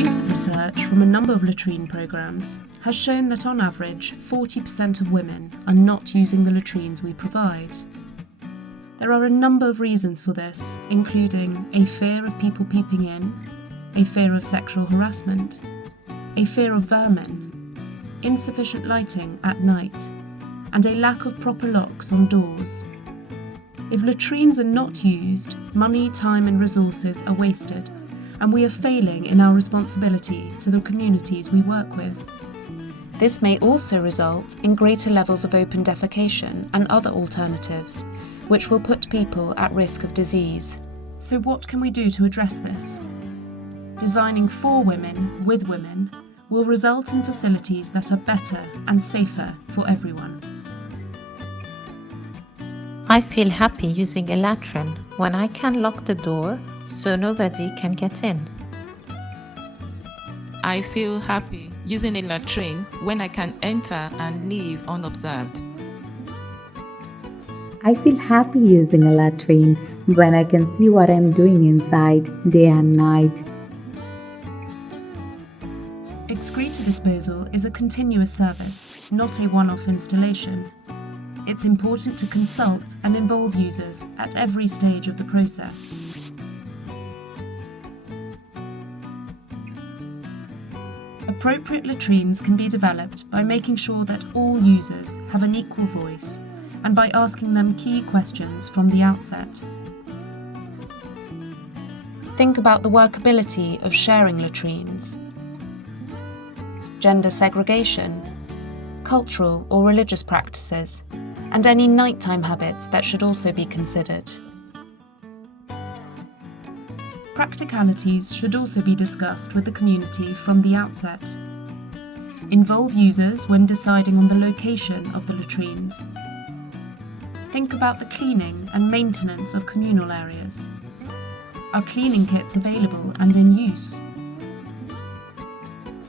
Recent research from a number of latrine programmes has shown that on average 40% of women are not using the latrines we provide. There are a number of reasons for this, including a fear of people peeping in, a fear of sexual harassment, a fear of vermin, insufficient lighting at night, and a lack of proper locks on doors. If latrines are not used, money, time and resources are wasted, and we are failing in our responsibility to the communities we work with. This may also result in greater levels of open defecation and other alternatives, which will put people at risk of disease. So what can we do to address this? Designing for women, with women, will result in facilities that are better and safer for everyone. I feel happy using a latrine when I can lock the door so nobody can get in. I feel happy using a latrine when I can enter and leave unobserved. I feel happy using a latrine when I can see what I'm doing inside day and night. Excreta disposal is a continuous service, not a one-off installation. It's important to consult and involve users at every stage of the process. Appropriate latrines can be developed by making sure that all users have an equal voice and by asking them key questions from the outset. Think about the workability of sharing latrines, gender segregation, cultural or religious practices, and any nighttime habits that should also be considered. Practicalities should also be discussed with the community from the outset. Involve users when deciding on the location of the latrines. Think about the cleaning and maintenance of communal areas. Are cleaning kits available and in use?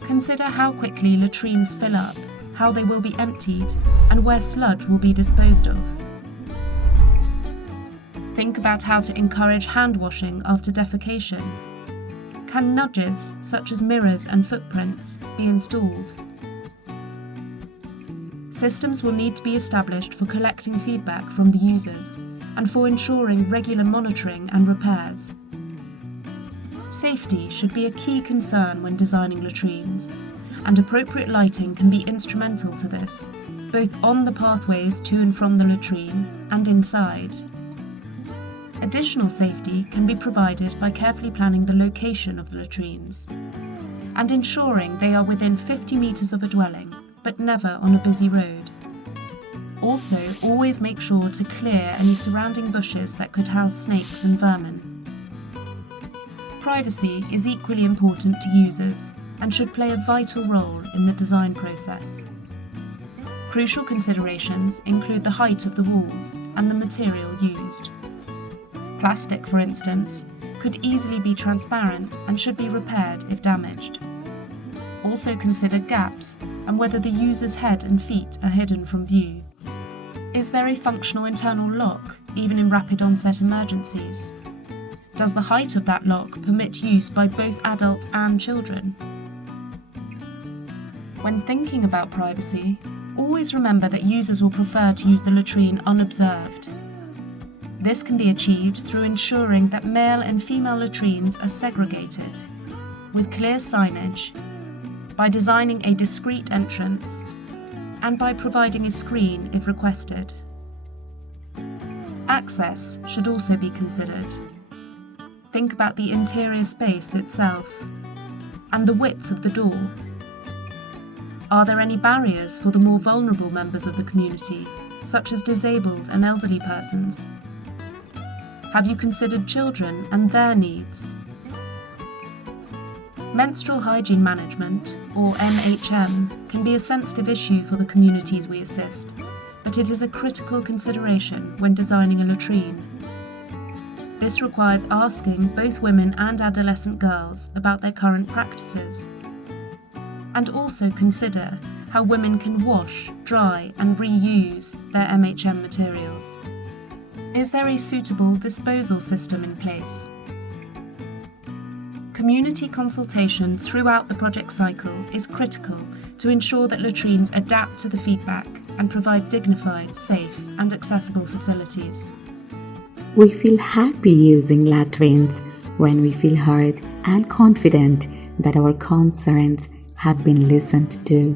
Consider how quickly latrines fill up, how they will be emptied, and where sludge will be disposed of. Think about how to encourage hand washing after defecation. Can nudges, such as mirrors and footprints, be installed? Systems will need to be established for collecting feedback from the users and for ensuring regular monitoring and repairs. Safety should be a key concern when designing latrines, and appropriate lighting can be instrumental to this, both on the pathways to and from the latrine and inside. Additional safety can be provided by carefully planning the location of the latrines and ensuring they are within 50 metres of a dwelling, but never on a busy road. Also, always make sure to clear any surrounding bushes that could house snakes and vermin. Privacy is equally important to users and should play a vital role in the design process. Crucial considerations include the height of the walls and the material used. Plastic, for instance, could easily be transparent and should be repaired if damaged. Also consider gaps and whether the user's head and feet are hidden from view. Is there a functional internal lock, even in rapid onset emergencies? Does the height of that lock permit use by both adults and children? When thinking about privacy, always remember that users will prefer to use the latrine unobserved. This can be achieved through ensuring that male and female latrines are segregated, with clear signage, by designing a discreet entrance, and by providing a screen if requested. Access should also be considered. Think about the interior space itself and the width of the door. Are there any barriers for the more vulnerable members of the community, such as disabled and elderly persons? Have you considered children and their needs? Menstrual hygiene management, or MHM, can be a sensitive issue for the communities we assist, but it is a critical consideration when designing a latrine. This requires asking both women and adolescent girls about their current practices, and also consider how women can wash, dry, and reuse their MHM materials. Is there a suitable disposal system in place? community consultation throughout the project cycle is critical to ensure that latrines adapt to the feedback and provide dignified, safe and accessible facilities. We feel happy using latrines when we feel heard and confident that our concerns have been listened to.